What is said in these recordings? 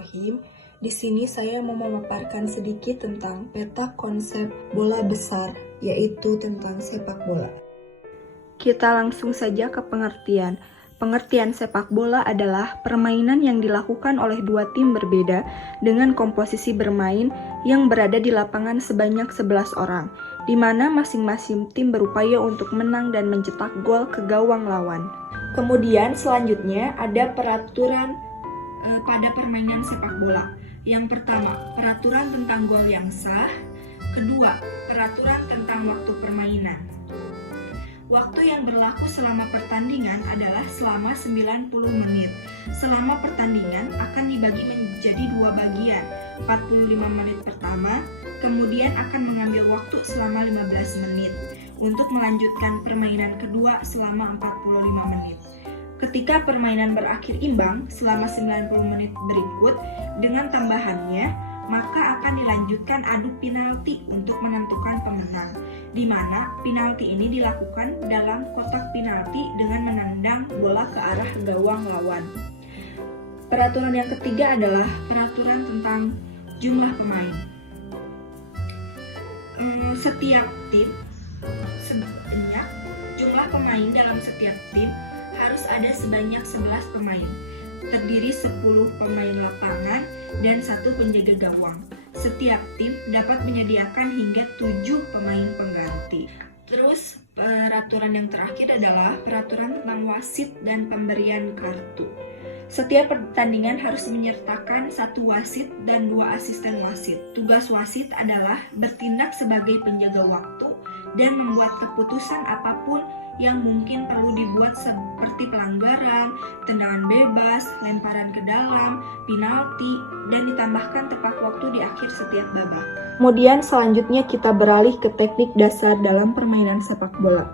Bismillahirrahmanirrahim. Di sini saya mau memaparkan sedikit tentang peta konsep bola besar, yaitu tentang sepak bola. Kita langsung saja ke pengertian. Pengertian sepak bola adalah permainan yang dilakukan oleh dua tim berbeda dengan komposisi bermain yang berada di lapangan sebanyak 11 orang, di mana masing-masing tim berupaya untuk menang dan mencetak gol ke gawang lawan. Kemudian selanjutnya ada peraturan pada permainan sepak bola. Yang pertama, peraturan tentang gol yang sah. Kedua, peraturan tentang waktu permainan. Waktu yang berlaku selama pertandingan adalah selama 90 menit. Selama pertandingan akan dibagi menjadi dua bagian, 45 menit pertama, kemudian akan mengambil waktu selama 15 menit untuk melanjutkan permainan kedua selama 45 menit. Ketika permainan berakhir imbang selama 90 menit berikut dengan tambahannya, maka akan dilanjutkan adu penalti untuk menentukan pemenang, di mana penalti ini dilakukan dalam kotak penalti dengan menendang bola ke arah gawang lawan. Peraturan yang ketiga adalah peraturan tentang jumlah pemain. Setiap tim sebanyak jumlah pemain dalam setiap tim harus ada sebanyak 11 pemain, terdiri 10 pemain lapangan dan 1 penjaga gawang. Setiap tim dapat menyediakan hingga 7 pemain pengganti. Terus peraturan yang terakhir adalah peraturan tentang wasit dan pemberian kartu. Setiap pertandingan harus menyertakan 1 wasit dan 2 asisten wasit. Tugas wasit adalah bertindak sebagai penjaga waktu dan membuat keputusan apapun yang mungkin perlu dibuat seperti pelanggaran, tendangan bebas, lemparan ke dalam, penalti, dan ditambahkan tepat waktu di akhir setiap babak. Kemudian selanjutnya kita beralih ke teknik dasar dalam permainan sepak bola.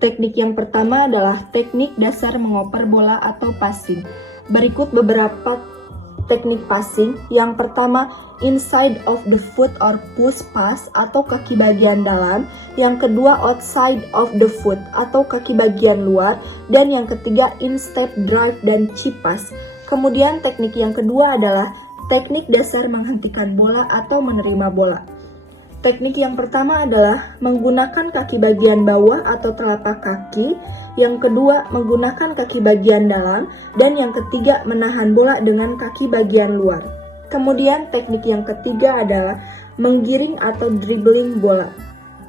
Teknik yang pertama adalah teknik dasar mengoper bola atau passing. Berikut beberapa teknik passing. Yang pertama, inside of the foot or push pass atau kaki bagian dalam. Yang kedua, outside of the foot atau kaki bagian luar. Dan yang ketiga, instep drive dan chip pass. Kemudian teknik yang kedua adalah teknik dasar menghentikan bola atau menerima bola. Teknik yang pertama adalah menggunakan kaki bagian bawah atau telapak kaki. Yang kedua, menggunakan kaki bagian dalam. Dan yang ketiga, menahan bola dengan kaki bagian luar. Kemudian teknik yang ketiga adalah menggiring atau dribbling bola.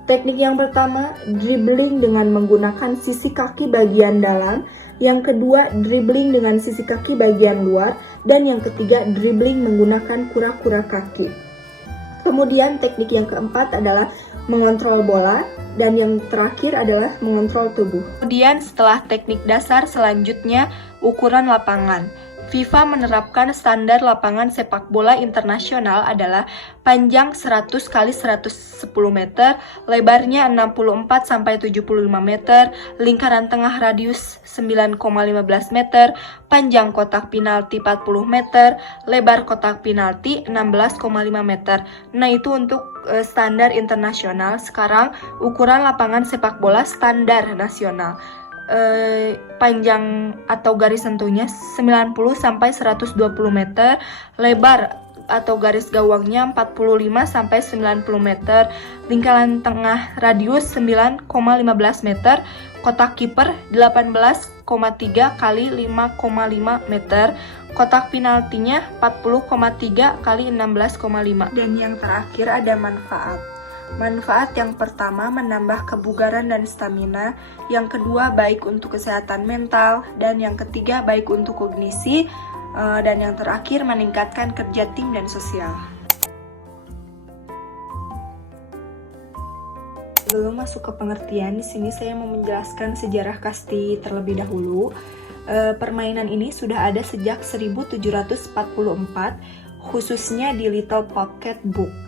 Teknik yang pertama, dribbling dengan menggunakan sisi kaki bagian dalam. Yang kedua, dribbling dengan sisi kaki bagian luar. Dan yang ketiga, dribbling menggunakan kura-kura kaki. Kemudian teknik yang keempat adalah mengontrol bola. Dan yang terakhir adalah mengontrol tubuh. Kemudian setelah teknik dasar selanjutnya ukuran lapangan. FIFA menerapkan standar lapangan sepak bola internasional adalah panjang 100 x 110 meter, lebarnya 64 sampai 75 meter, lingkaran tengah radius 9,15 meter, panjang kotak penalti 40 meter, lebar kotak penalti 16,5 meter. Nah, itu untuk standar internasional. Sekarang ukuran lapangan sepak bola standar nasional. Panjang atau garis sentuhnya 90 sampai 120 meter, lebar atau garis gawangnya 45 sampai 90 meter, lingkaran tengah radius 9,15 meter, kotak kiper 18,3 kali 5,5 meter, kotak penaltinya 40,3 kali 16,5. Dan yang terakhir ada manfaat. Manfaat yang pertama menambah kebugaran dan stamina, yang kedua baik untuk kesehatan mental, dan yang ketiga baik untuk kognisi, dan yang terakhir meningkatkan kerja tim dan sosial. Sebelum masuk ke pengertian, di sini saya mau menjelaskan sejarah kasti terlebih dahulu. Permainan ini sudah ada sejak 1744, khususnya di Little Pocket Book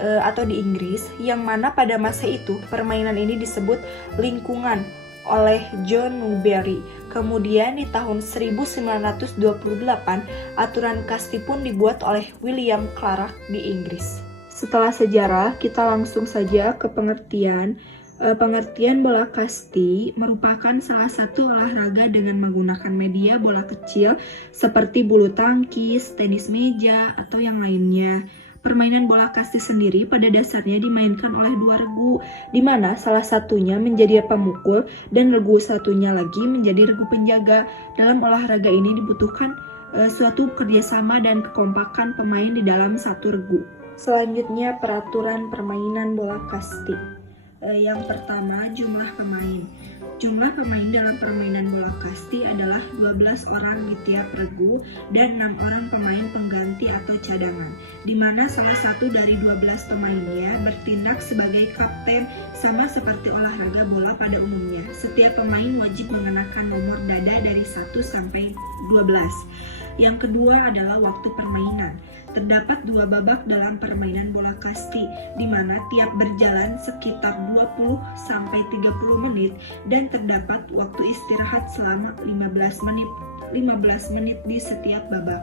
atau di Inggris, yang mana pada masa itu permainan ini disebut lingkungan oleh John Newbery. Kemudian di tahun 1928 aturan kasti pun dibuat oleh William Clark di Inggris. Setelah sejarah, kita langsung saja ke pengertian. Pengertian bola kasti merupakan salah satu olahraga dengan menggunakan media bola kecil seperti bulu tangkis, tenis meja, atau yang lainnya. Permainan bola kasti sendiri pada dasarnya dimainkan oleh dua regu, di mana salah satunya menjadi pemukul dan regu satunya lagi menjadi regu penjaga. Dalam olahraga ini dibutuhkan suatu kerjasama dan kekompakan pemain di dalam satu regu. Selanjutnya, peraturan permainan bola kasti. Yang pertama, jumlah pemain. Jumlah pemain dalam permainan bola kasti adalah 12 orang di tiap regu dan 6 orang pemain pengganti atau cadangan, di mana salah satu dari 12 pemainnya bertindak sebagai kapten, sama seperti olahraga bola pada umumnya. Setiap pemain wajib mengenakan nomor dada dari 1 sampai 12. Yang kedua adalah waktu permainan. Terdapat 2 babak dalam permainan bola kasti, di mana tiap berjalan sekitar 20 sampai 30 menit dan terdapat waktu istirahat selama 15 menit di setiap babak.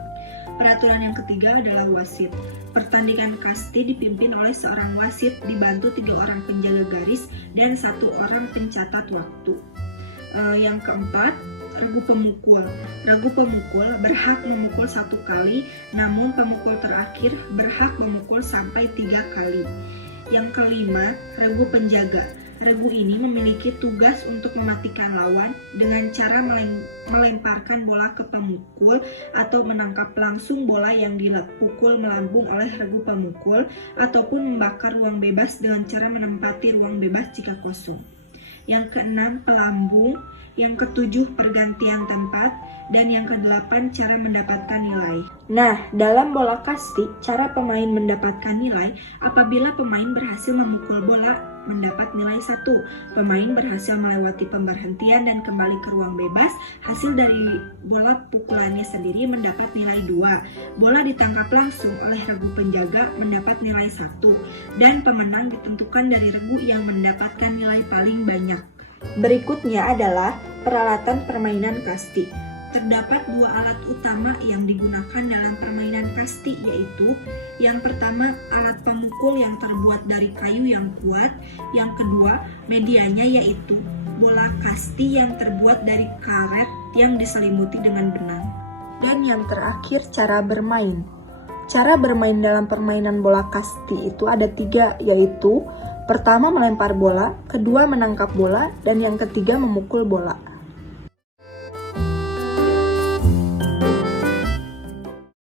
Peraturan yang ketiga adalah wasit. Pertandingan kasti dipimpin oleh seorang wasit dibantu 3 orang penjaga garis dan 1 orang pencatat waktu. Yang keempat, regu pemukul. Regu pemukul berhak memukul 1 kali, namun pemukul terakhir berhak memukul sampai 3 kali. Yang kelima, regu penjaga. Regu ini memiliki tugas untuk mematikan lawan dengan cara melemparkan bola ke pemukul atau menangkap langsung bola yang dipukul melambung oleh regu pemukul, ataupun membakar ruang bebas dengan cara menempati ruang bebas jika kosong. Yang keenam, pelambung. Yang ketujuh, pergantian tempat. Dan yang kedelapan, cara mendapatkan nilai. Nah, dalam bola kasti, cara pemain mendapatkan nilai apabila pemain berhasil memukul bola mendapat nilai 1. Pemain berhasil melewati pemberhentian dan kembali ke ruang bebas, hasil dari bola pukulannya sendiri mendapat nilai 2. Bola ditangkap langsung oleh regu penjaga mendapat nilai 1. Dan pemenang ditentukan dari regu yang mendapatkan nilai paling banyak. Berikutnya adalah peralatan permainan kasti. Terdapat 2 alat utama yang digunakan dalam permainan kasti, yaitu yang pertama, alat pemukul yang terbuat dari kayu yang kuat. Yang kedua, medianya yaitu bola kasti yang terbuat dari karet yang diselimuti dengan benang. Dan yang terakhir, cara bermain. Cara bermain dalam permainan bola kasti itu ada 3, yaitu pertama melempar bola, kedua menangkap bola, dan yang ketiga memukul bola.